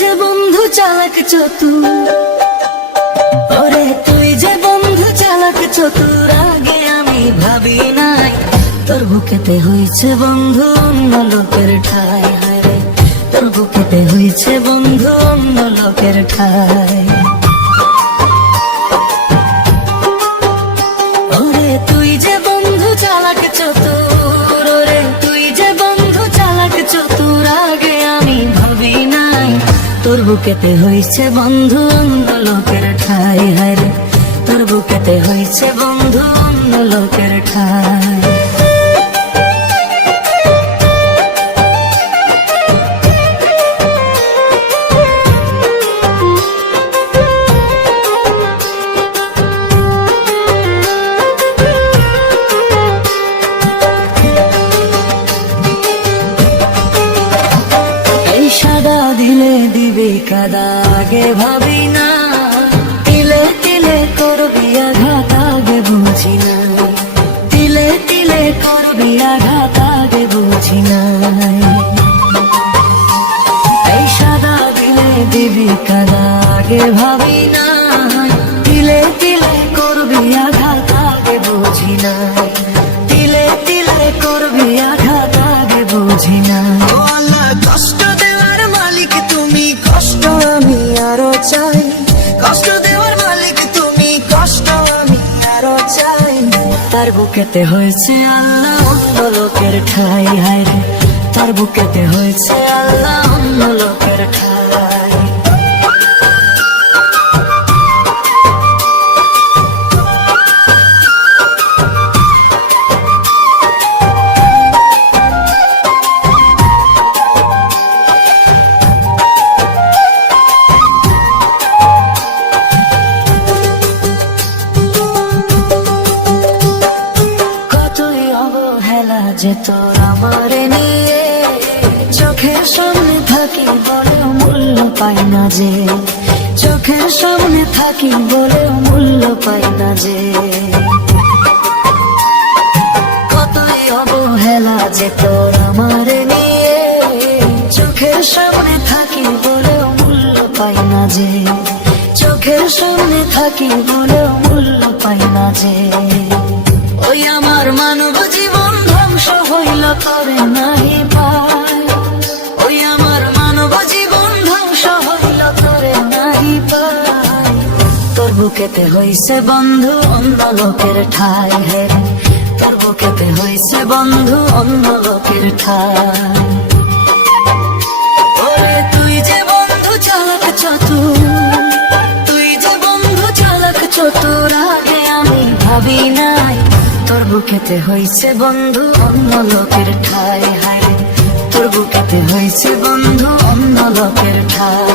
যে বন্ধু চালাক চতুর, ওরে তুই যে বন্ধু চালাক চতুর, আগে আমি ভাবি নাই তোর বুকেতে হয়েছে বন্ধু অন্য লোকের ঠাই। হায় তোর বুকেতে হয়েছে বন্ধু অন্য লোকের ঠাই। ওরে তুই যে বন্ধু চালাক চতুর, ওরে তুই যে বন্ধু চালাক চতুর, আগে আমি ভাবি নাই তোর বুকেতে হয়েছে বন্ধু অন্য লোকের ঠাই। হায় রে তোর বুকেতে হয়েছে বন্ধু অন্য লোকের ঠাই। সাদা দিলে দিবি কাদা, আগে ভাবি না তিলে তিলে করবি আঘাত, আগে বুঝি না তিলে তিলে করবি আঘাত, আগে বুঝি না। এই সাদা দিলে দিবি কাদা, আগে ভাবি না তিলে তিলে করবি আঘাত, আগে বুঝি না তিলে তিলে করবি আঘাত, আগে বুঝি না। কষ্ট দেওয়ার মালিক তুমি, কষ্ট আমি আরো চাই, কষ্ট দেওয়ার মালিক তুমি, কষ্ট আমি আরো চাই। তার বুকেতে হয়েছে আল্লাহ অন্য লোকের ঠাই। হায় রে তার বুকেতে হয়েছে আল্লাহ অন্য লোকের ঠাই। যে তোর আমারে নিয়ে চোখের সামনে থাকি বলেও মূল্য পাই না যে, চোখের সামনে থাকি বলেও মূল্য পাই না যে। কতই অবহেলা যে তোর আমারে নিয়ে চোখের সামনে থাকি বলেও মূল্য পাই না যে, চোখের সামনে থাকি বলেও মূল্য পাই না যে। ওই আমার মানব জীবন ধ্বংস হইল করে নাহি পায়, ওই আমার মানব জীবন ধ্বংস হইল করে নাহি পায়। তোর বুকেতে হইছে বন্ধু অন্য লোকের ঠাই। হে তোর বুকেতে হইছে বন্ধু অন্য লোকের ঠাই। ওরে তুই যে বন্ধু চালাক চতুর, তুই যে বন্ধু চালাক চতুর, আগে আমি ভাবি নাই তোর বুকেতে হয়েছে বন্ধু অন্য লোকের ঠাই। হায় তোর বুকেতে হয়েছে বন্ধু অন্য লোকের ঠাই।